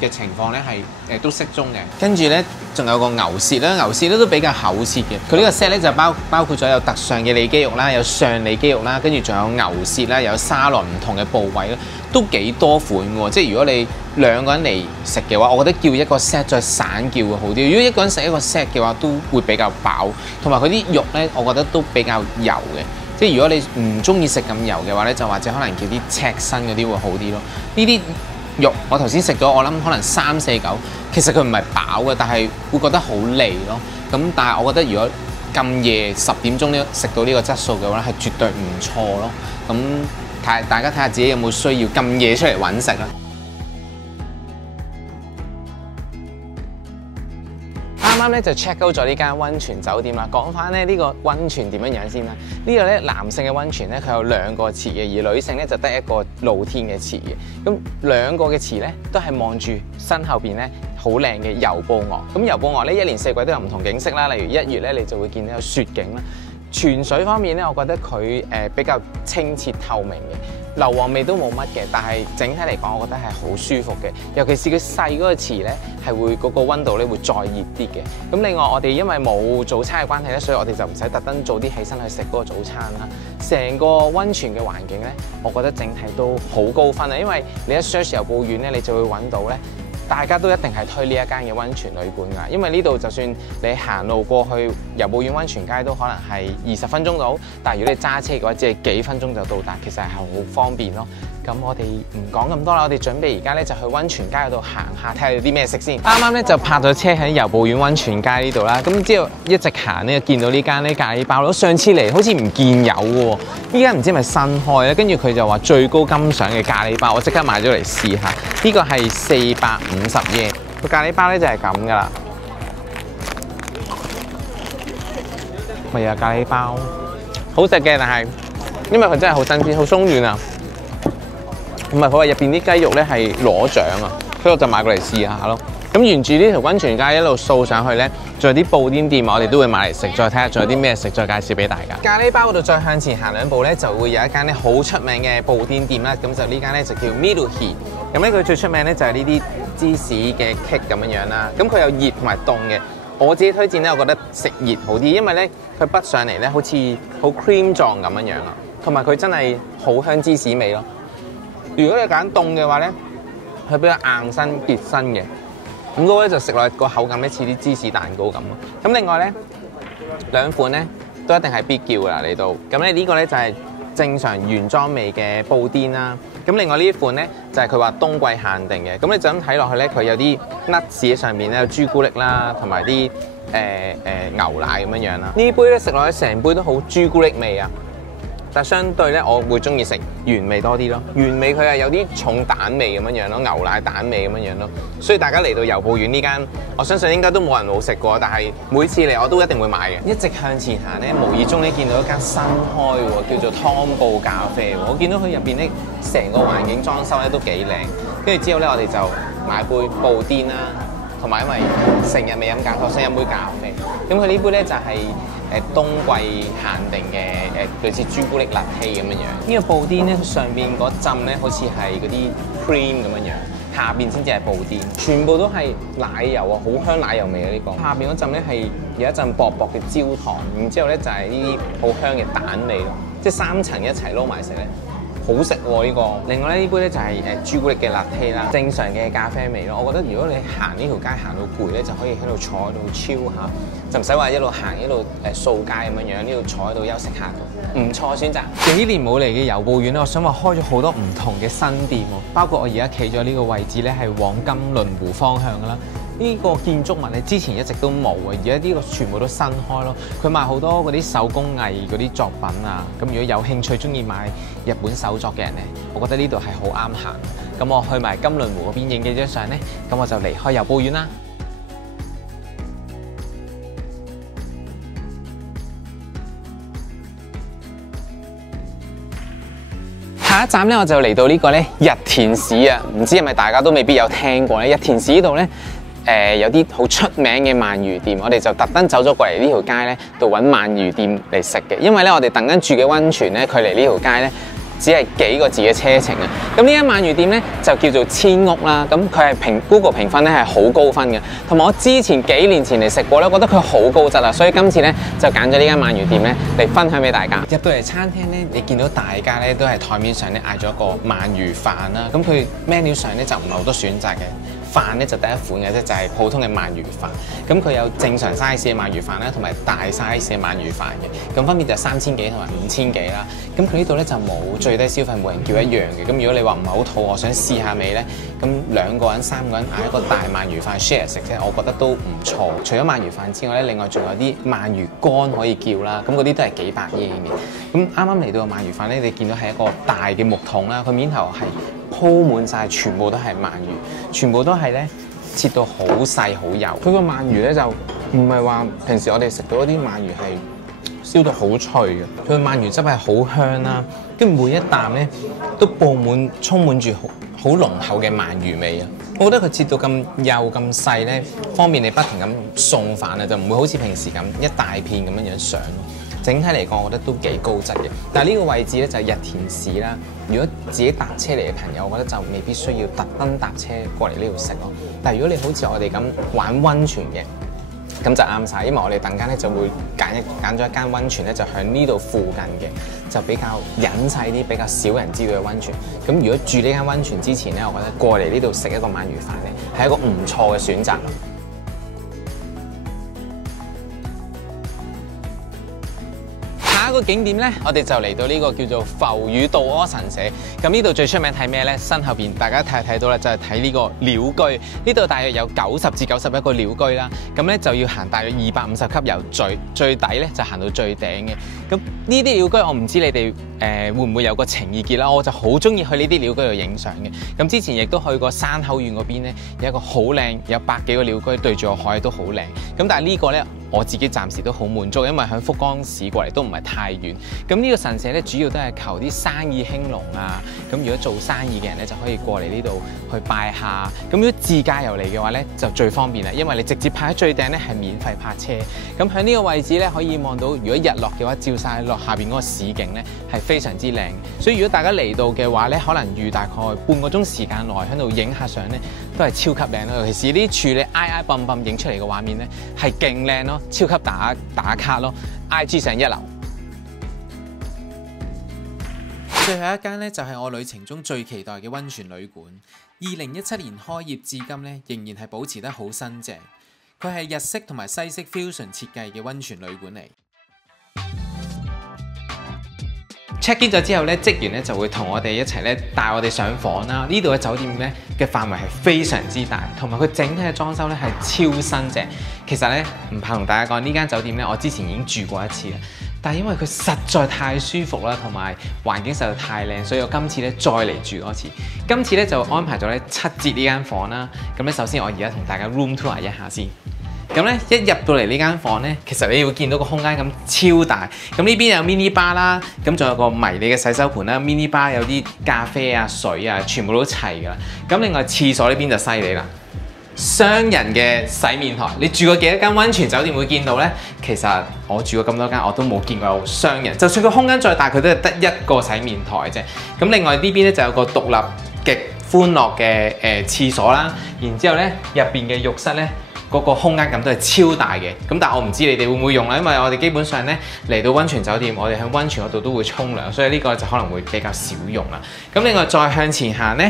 嘅情況咧係都適中嘅。跟住咧仲有個牛舌啦，牛舌咧都比較厚切嘅。佢呢個 set 咧就包括咗有特上嘅里肌肉啦，有上里肌肉啦，跟住仲有牛舌啦，有沙律唔同嘅部位啦，都幾多款喎。即係如果你2個人嚟食嘅話，我覺得叫一個 set 再散叫會好啲。如果一個人食一個 set 嘅話，都會比較飽。同埋佢啲肉咧，我覺得都比較油嘅。即係如果你唔中意食咁油嘅話咧，就或者可能叫啲赤身嗰啲會好啲咯。呢啲肉我頭先食咗，我諗可能3、4嚿，其實佢唔係飽嘅，但係會覺得好膩咯。咁但係我覺得如果咁夜10點鐘呢食到呢個質素嘅話咧，係絕對唔錯咯。咁大家睇下自己有冇需要咁夜出嚟揾食啦。啱啱咧就 check out 咗呢間溫泉酒店啦。講翻咧呢個溫泉點樣樣先啦。呢個咧男性嘅溫泉咧，佢有2個池嘅，而女性咧就得一個露天嘅池嘅。咁2個嘅池咧都係望住身後邊咧好靚嘅由布岳。咁由布岳咧1年4季都有唔同景色啦。例如1月咧，你就會見到有雪景啦。泉水方面咧，我覺得佢比較清澈透明嘅。硫磺味都冇乜嘅，但係整體嚟講，我覺得係好舒服嘅。尤其是佢細嗰個池咧，係會嗰個溫度咧會再熱啲嘅。咁另外我哋因為冇早餐嘅關係咧，所以我哋就唔使特登早啲起身去食嗰個早餐啦。成個溫泉嘅環境咧，我覺得整體都好高分啊！因為你一 search 由步院咧，你就會揾到咧。大家都一定係推呢一間嘅溫泉旅館㗎，因為呢度就算你行路過去由步院溫泉街都可能係20分鐘到，但係如果你揸車嘅話，只係幾分鐘就到達，其實係好方便咯。咁我哋唔講咁多啦，我哋準備而家咧就去溫泉街嗰度行下，睇下有啲咩食先。啱啱咧就泊咗車喺由步院溫泉街呢度啦，咁之後一直行咧見到呢間咧咖喱包咯，上次嚟好似唔見有喎，依家唔知係咪新開咧，跟住佢就話最高金賞嘅咖喱包，我即刻買咗嚟試下。呢個係450円，個咖喱包咧就係咁噶啦，咪啊咖喱包，好食嘅，但係因為佢真係好新鮮，好鬆軟啊。唔係佢話入邊啲雞肉咧係攞獎啊，所以我就買過嚟試下咯。咁沿住呢條溫泉街一路掃上去咧，仲有啲布甸店，我哋都會買嚟食，再睇下仲有啲咩食，再介紹俾大家。咖喱包嗰度再向前行2步咧，就會有一間咧好出名嘅布甸店啦。咁就呢間咧就叫 Miruhi。咁咧佢最出名咧就係呢啲芝士嘅 cake 咁樣樣啦。咁佢有熱同埋凍嘅。我自己推薦咧，我覺得食熱好啲，因為咧佢畢上嚟咧好似好 cream 狀咁樣樣啊，同埋佢真係好香芝士味咯。如果你揀凍嘅話咧，佢比較硬身結身嘅，咁嗰個咧就食落個口感咧似啲芝士蛋糕咁咯。咁另外咧2款咧都一定係必叫㗎啦嚟到。咁咧呢個咧就係正常原裝味嘅布甸啦。咁另外呢一款咧就係佢話冬季限定嘅。咁你就咁睇落去咧，佢有啲 nuts 喺上面咧，有朱古力啦，同埋啲牛奶咁樣樣啦。呢杯咧食落去成杯都好朱古力味啊！但相對咧，我會中意食原味多啲咯。原味佢係有啲重蛋味咁樣樣咯，牛奶蛋味咁樣樣咯。所以大家嚟到由布院呢間，我相信應該都冇人冇食過，但係每次嚟我都一定會買嘅。一直向前行咧，無意中咧見到一間新開喎，叫做湯布咖啡喎。我見到佢入邊咧，成個環境裝修咧都幾靚。跟住之後咧，我哋就買杯布甸啦，同埋因為成日未飲咖啡，我想飲杯咖啡。咁佢呢杯咧就係冬季限定嘅類似朱古力 latte 咁樣樣。呢個布甸咧上邊嗰浸咧好似係嗰啲 cream 咁樣樣，下邊先至係布甸，全部都係奶油啊，好香奶油味啊呢個。下邊嗰浸咧係有一陣薄薄嘅焦糖，然之後咧就係呢啲好香嘅蛋味咯，即係3層一齊撈埋食咧。好食喎呢個，另外咧呢杯咧就係朱古力嘅 latte 啦，正常嘅咖啡味咯。我覺得如果你行呢條街行到攰咧，就可以喺度坐喺度 chill 下，就唔使話一路行一路掃街咁樣樣，呢度坐喺度休息下，唔錯選擇。幾年冇嚟嘅由布院咧，我想話開咗好多唔同嘅新店喎，包括我而家企咗呢個位置咧係往金輪湖方向㗎啦。呢個建築物咧之前一直都冇嘅，而家呢個全部都新開咯。佢賣好多嗰啲手工藝嗰啲作品啊，咁如果有興趣中意買日本手作嘅人咧，我覺得呢度係好啱行。咁我去埋金輪湖嗰邊影幾張相咧，咁我就離開由布院啦。下一站咧，我就嚟到呢個咧日田市啊，唔知係咪大家都未必有聽過咧？日田市呢度咧。有啲好出名嘅鰻魚店，我哋就特登走咗過嚟呢條街咧，度揾鰻魚店嚟食嘅。因為咧，我哋等緊住嘅溫泉咧，距離呢條街咧只係幾個字嘅車程啊。咁呢間鰻魚店咧就叫做千屋啦。咁佢係Google 評分咧係好高分嘅，同埋我之前幾年前嚟食過咧，覺得佢好高質啊。所以今次咧就揀咗呢間鰻魚店咧嚟分享俾大家。入到嚟餐廳咧，你見到大家咧都係台面上咧嗌咗一個鰻魚飯啦。咁佢 menu 上咧就唔係好多選擇嘅。飯咧就第一款嘅啫，就係普通嘅鰻魚飯。咁佢有正常 size 嘅鰻魚飯啦，同埋大 size 嘅鰻魚飯嘅。咁分別就3000幾同埋5000幾啦。咁佢呢度咧就冇最低消費，每人叫一樣嘅。咁如果你話唔係好肚餓，想試下味咧，咁2個人、3個人嗌一個大鰻魚飯 share 食啫，我覺得都唔錯。除咗鰻魚飯之外咧，另外仲有啲鰻魚乾可以叫啦。咁嗰啲都係幾百yen嘅。咁啱啱嚟到嘅鰻魚飯咧，你見到係一個大嘅木桶啦，佢面頭係鋪滿晒，全部都係鰻魚，全部都係咧切到好細好幼。佢個鰻魚咧就唔係話平時我哋食到嗰啲鰻魚係燒到好脆嘅，佢個鰻魚汁係好香啦，跟住每一啖咧都充滿住好濃厚嘅鰻魚味啊！我覺得佢切到咁幼咁細咧，方便你不停咁送飯啊，就唔會好似平時咁一大片咁樣上。整體嚟講，我覺得都幾高質嘅。但係呢個位置咧就係日田市啦。如果自己搭車嚟嘅朋友，我覺得就未必需要特登搭車過嚟呢度食咯。但係如果你好似我哋咁玩溫泉嘅，咁就啱晒，因為我哋等間咧就會揀咗一間溫泉咧，就喺呢度附近嘅，就比較隱世啲、比較少人知道嘅溫泉。咁如果住呢間溫泉之前咧，我覺得過嚟呢度食一個鰻魚飯咧，係一個唔錯嘅選擇。下一個景點咧，我哋就嚟到呢個叫做浮宇道柯神社。咁呢度最出名睇咩咧？身後邊大家睇到啦，就係睇呢個鳥居。呢度大約有90至91個鳥居啦。咁咧就要行大約250級，由最底咧就行到最頂嘅。咁呢啲鳥居我唔知你哋會唔會有個情意結啦？我就好中意去呢啲鳥居度影相嘅。咁之前亦都去過山口縣嗰邊咧，有一個好靚，有100幾個鳥居對住個海都好靚。咁但係呢個咧，我自己暫時都好滿足，因為喺福岡市過嚟都唔係太遠。咁呢個神社咧，主要都係求啲生意興隆啊。咁如果做生意嘅人咧，就可以過嚟呢度去拜下。咁如果自駕遊嚟嘅話咧，就最方便啦，因為你直接泊喺最頂咧係免費泊車。咁喺呢個位置咧，可以望到如果日落嘅話，照晒落下邊嗰個市景咧係非常之靚。所以如果大家嚟到嘅話咧，可能預大概半個鐘時間內喺度影下相咧，都係超級靚咯。尤其是呢啲處理挨蹦蹦影出嚟嘅畫面咧，係勁靚咯。超級打卡咯 ，IG 上一流。最後一間呢，就係我旅程中最期待嘅溫泉旅館。2017年開業至今呢，仍然係保持得好新淨。佢係日式同埋西式 fusion 設計嘅溫泉旅館嚟。check in 咗之後咧，職員咧就會同我哋一齊咧帶我哋上房啦。呢度嘅酒店咧嘅範圍係非常之大，同埋佢整體嘅裝修咧係超新淨。其實咧唔怕同大家講，呢間酒店咧我之前已經住過一次啦。但係因為佢實在太舒服啦，同埋環境實在太靚，所以我今次咧再嚟住多次。今次咧就安排咗咧7節呢間房啦。咁咧首先我而家同大家 room tour 一下先。咁咧一入到嚟呢間房咧，其實你會見到個空間咁超大。咁呢邊有 mini bar 啦，咁仲有個迷你嘅洗手盆啦。mini bar 有啲咖啡啊、水啊，全部都齊㗎啦。咁另外廁所呢邊就犀利啦。雙人嘅洗面台，你住過幾多間溫泉酒店會見到呢？其實我住過咁多間，我都冇見過有雙人。就算個空間再大，佢都係得一個洗面台啫。咁另外呢邊咧就有個獨立極歡樂嘅廁所啦。然之後呢，入邊嘅浴室呢，嗰個空間感都係超大嘅。咁但係我唔知你哋會唔會用啦，因為我哋基本上呢，嚟到溫泉酒店，我哋喺溫泉嗰度都會沖涼，所以呢個就可能會比較少用啦。咁另外再向前行呢，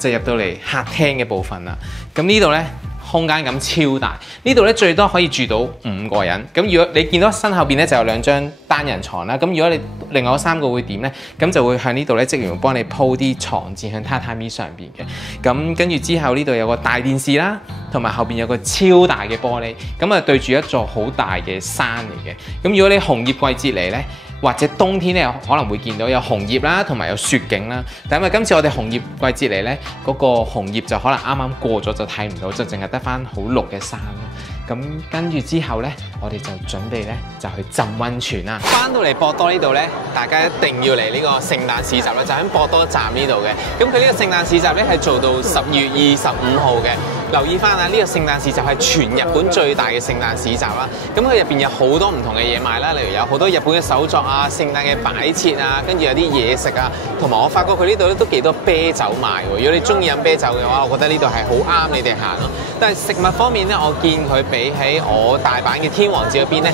就入到嚟客廳嘅部分啦。咁呢度呢，空間感超大，呢度呢，最多可以住到5個人。咁如果你見到身後邊呢，就有2張單人床啦。咁如果你另外3個會點呢？咁就會向呢度呢，職員會幫你鋪啲床墊向榻榻米上邊嘅。咁跟住之後呢度有個大電視啦，同埋後邊有個超大嘅玻璃，咁啊對住一座好大嘅山嚟嘅。咁如果你紅葉季節嚟呢，或者冬天咧，可能會見到有紅葉啦，同埋有雪景啦。但因為今次我哋紅葉季節嚟咧，嗰個紅葉就可能啱啱過咗就睇唔到，就淨係得翻好綠嘅山咯。咁跟住之後咧，我哋就準備咧就去浸溫泉啦。翻到嚟博多呢度咧，大家一定要嚟呢個聖誕市集啦，就喺博多站呢度嘅。咁佢呢個聖誕市集咧係做到10月25號嘅。留意翻啊！呢個聖誕市集係全日本最大嘅聖誕市集啦。咁佢入邊有好多唔同嘅嘢賣啦，例如有好多日本嘅手作啊、聖誕嘅擺設啊，跟住有啲嘢食啊，同埋我發覺佢呢度咧都幾多啤酒賣喎。如果你中意飲啤酒嘅話，我覺得呢度係好啱你哋行咯。但係食物方面咧，我見佢比起我大阪嘅天王寺嗰邊咧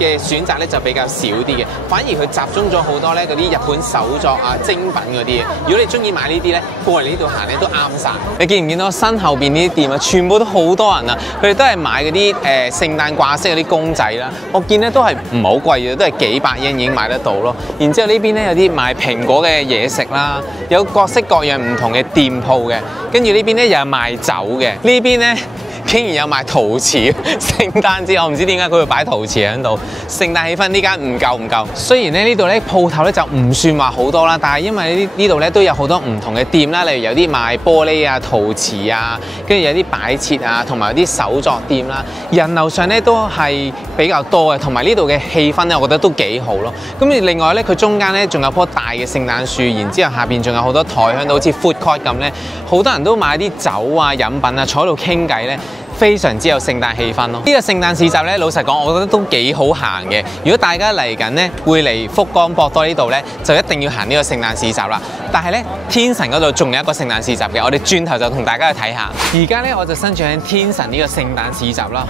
嘅選擇咧就比較少啲嘅，反而佢集中咗好多咧嗰啲日本手作啊、精品嗰啲嘢。如果你中意買呢啲咧，過嚟呢度行咧都啱晒。你見唔見到身後邊呢啲店啊？全部都好多人啊！佢哋都係買嗰啲聖誕掛飾嗰啲公仔啦。我見咧都係唔係好貴嘅，都係幾百yen已經買得到咯。然之後呢邊咧有啲賣蘋果嘅嘢食啦，有各式各樣唔同嘅店鋪嘅。跟住呢邊咧又有賣酒嘅。呢邊咧竟然有賣陶瓷，聖誕節我唔知點解佢會擺陶瓷喺度。聖誕氣氛呢間唔夠。雖然咧呢度咧鋪頭咧就唔算話好多啦，但係因為呢度咧都有好多唔同嘅店啦，例如有啲賣玻璃啊、陶瓷啊，跟住有啲擺設啊，同埋有啲手作店啦。人流上咧都係比較多嘅，同埋呢度嘅氣氛咧，我覺得都幾好咯。咁另外咧，佢中間咧仲有棵大嘅聖誕樹，然之後下邊仲有好多台喺度，好似 food court 咁咧，好多人都買啲酒啊、飲品啊，坐喺度傾偈咧。非常之有聖誕氣氛咯！呢個聖誕市集咧，老實講，我覺得都幾好行嘅。如果大家嚟緊呢，會嚟福岡博多呢度呢，就一定要行呢個聖誕市集啦。但係呢，天神嗰度仲有一個聖誕市集嘅，我哋轉頭就同大家去睇下。而家呢，我就身處喺天神呢個聖誕市集啦。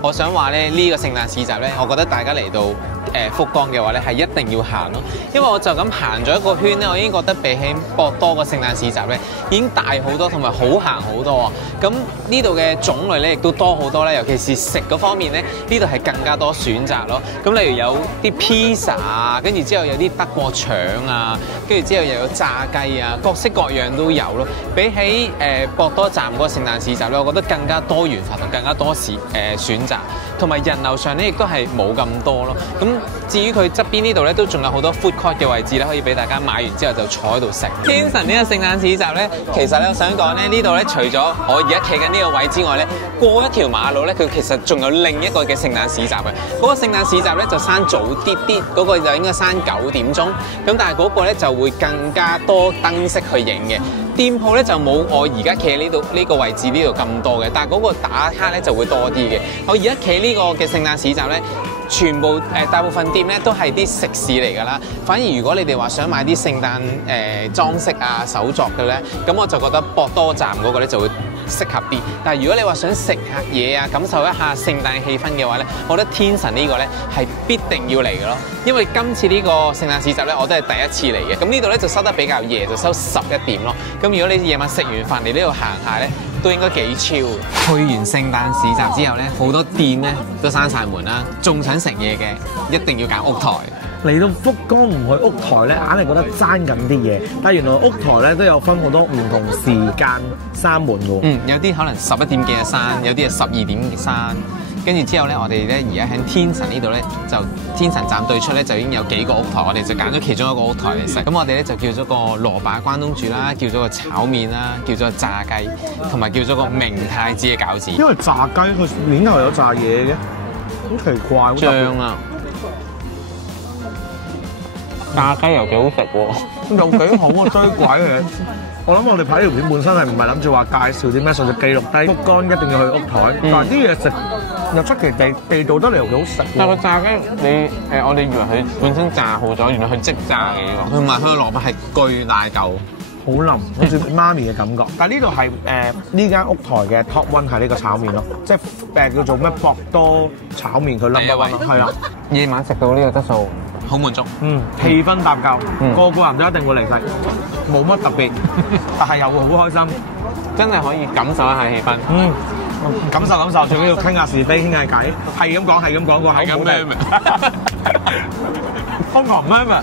我想話咧，呢個聖誕市集呢，我覺得大家嚟到福岡嘅話咧，係一定要行咯，因為我就咁行咗一個圈咧，我已經覺得比起博多個聖誕市集咧，已經大好多，同埋好行好多啊！咁呢度嘅種類咧，亦都多好多咧，尤其是食嗰方面咧，呢度係更加多選擇咯。咁例如有啲披薩啊，跟住之後有啲德國腸啊，跟住之後又有炸雞啊，各式各樣都有咯。比起博多站嗰個聖誕市集咧，我覺得更加多元化同更加多選擇，同埋人流上咧亦都係冇咁多咯。咁至於佢側邊呢度咧，都仲有好多 food court 嘅位置咧，可以俾大家買完之後就坐喺度食。天神呢個聖誕市集咧，其實咧我想講咧，呢度咧除咗我而家企緊呢個位之外咧，過一條馬路咧，佢其實仲有另一個嘅聖誕市集嘅。嗰個聖誕市集咧就閂早啲，嗰個就應該閂9點鐘。咁但係嗰個咧就會更加多燈飾去影嘅。店鋪咧就冇我而家企喺呢個位置呢度咁多嘅，但係嗰個打卡咧就會多啲嘅。我而家企呢個嘅聖誕市集咧，全部大部分店咧都係啲食肆嚟㗎啦。反而如果你哋話想買啲聖誕裝飾啊手作嘅咧，咁我就覺得博多站嗰個咧就會適合啲。但係如果你話想食下嘢啊，感受一下聖誕氣氛嘅話咧，我覺得天神呢個咧係必定要嚟嘅咯。因為今次呢個聖誕市集咧，我都係第一次嚟嘅。咁呢度咧就收得比較夜，就收11點咯。咁如果你夜晚食完飯嚟呢度行下咧，都應該幾超。去完聖誕市集之後咧，好多店咧都閂晒門啦。仲想食嘢嘅，一定要揀屋台。嚟到福岡唔去屋台咧，硬係覺得爭緊啲嘢。但係原來屋台咧都有分好多唔同時間閂門嘅喎。有啲可能11點幾就閂，有啲係12點閂。跟住之後咧，我哋咧而家喺天神呢度咧，就天神站對出咧就已經有幾個屋台，我哋就揀咗其中一個屋台嚟食。咁我哋咧就叫咗個蘿蔔關東煮啦，叫咗個炒麵啦，叫咗個炸雞，同埋叫咗個明太子嘅餃子。因為炸雞佢面頭有炸嘢嘅，好奇怪，好醬啊！炸雞又幾好食喎，又幾好啊！追鬼嘅。我諗我哋拍呢條片本身係唔係諗住話介紹啲咩，純粹記錄低福岡一定要去屋台，但係啲嘢食又出奇地道得嚟又幾好食。但係個炸雞我哋以為佢本身炸好咗，原來佢即炸嘅呢個，同埋佢個蘿蔔係巨大嚿，好腍，好似媽咪嘅感覺。但係呢度係呢間屋台嘅 top one 係呢個炒麵咯，即係叫做咩博多炒麵佢 number one 咯，係啊。夜晚食到呢個質素。好滿足，氣氛搭夠，個個人都一定會嚟食，冇乜特別，但係又會好開心，真係可以感受一下氣氛。感受，仲要傾下是非，傾下偈，係咁講個口冇咩，瘋狂咩咪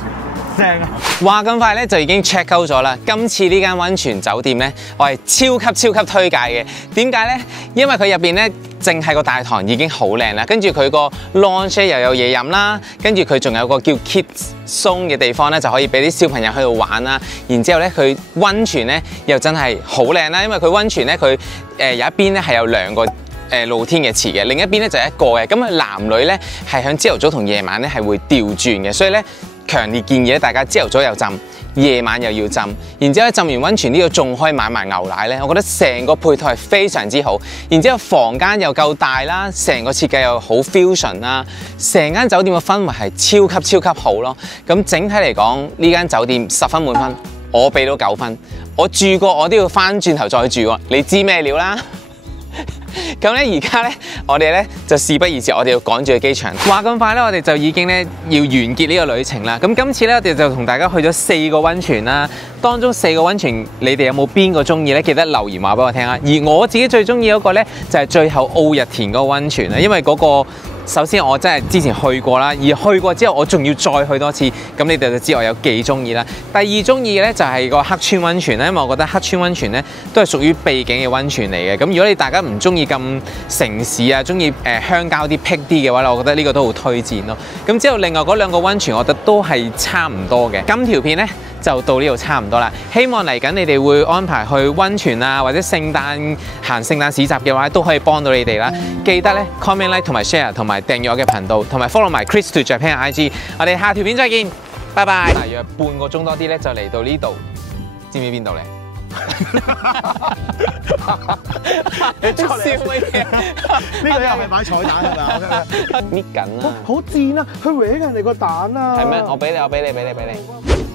正啊！話咁快咧就已經 check out 咗啦。今次呢間溫泉酒店咧，我係超級推介嘅。點解咧？因為佢入邊咧，淨係個大堂已經好靚啦，跟住佢個 lounge 又有嘢飲啦，跟住佢仲有個叫 Kids Zone 嘅地方咧，就可以俾啲小朋友喺度玩啦。然之後咧，佢溫泉咧又真係好靚啦，因為佢溫泉咧佢有一邊咧係有兩個露天嘅池嘅，另一邊咧就係一個嘅。咁男女咧係響朝頭早同夜晚咧係會調轉嘅，所以咧強烈建議咧大家朝頭早又浸，夜晚又要浸，然之後浸完溫泉呢度仲可以買埋牛奶咧，我覺得成個配套係非常之好。然之後房間又夠大啦，成個設計又好 fusion 啦，成間酒店嘅氛圍係超級好咯。咁整體嚟講，呢間酒店10分滿分，我俾到9分。我住過，我都要翻轉頭再住喎，你知咩料啦？咁咧，而家咧，我哋咧就事不宜遲，我哋要趕住去機場。話咁快咧，我哋就已經咧要完結呢個旅程啦。咁今次咧，我哋就同大家去咗4個溫泉啦。當中4個溫泉，你哋有冇邊個中意咧？記得留言話俾我聽啊！而我自己最中意嗰個咧，就係最後奧日田嗰個溫泉啦，因為嗰個首先我真係之前去過啦，而去過之後我仲要再去多次，咁你哋就知我有幾中意啦。第二中意嘅咧就係個黑川溫泉咧，因為我覺得黑川溫泉咧都係屬於秘境嘅溫泉嚟嘅。咁如果你大家唔中意咁城市啊，中意鄉郊啲僻啲嘅話咧，我覺得呢個都好推薦咯。咁之後另外嗰2個溫泉，我覺得都係差唔多嘅。今條片咧就到呢度差唔多啦。希望嚟緊你哋會安排去溫泉啊，或者聖誕行聖誕市集嘅話，都可以幫到你哋啦。記得咧 comment like 同埋 share 同埋訂閱我嘅頻道，同埋 follow 埋 Chris to Japan 嘅 IG。我哋下條片再見，拜拜。大約半個鐘多啲咧，就嚟到呢度，知唔知邊度咧？你笑乜嘢？呢個又係擺彩蛋係咪？搣緊啊！好賤啊！佢搲人哋個蛋啊！係咩？我俾你。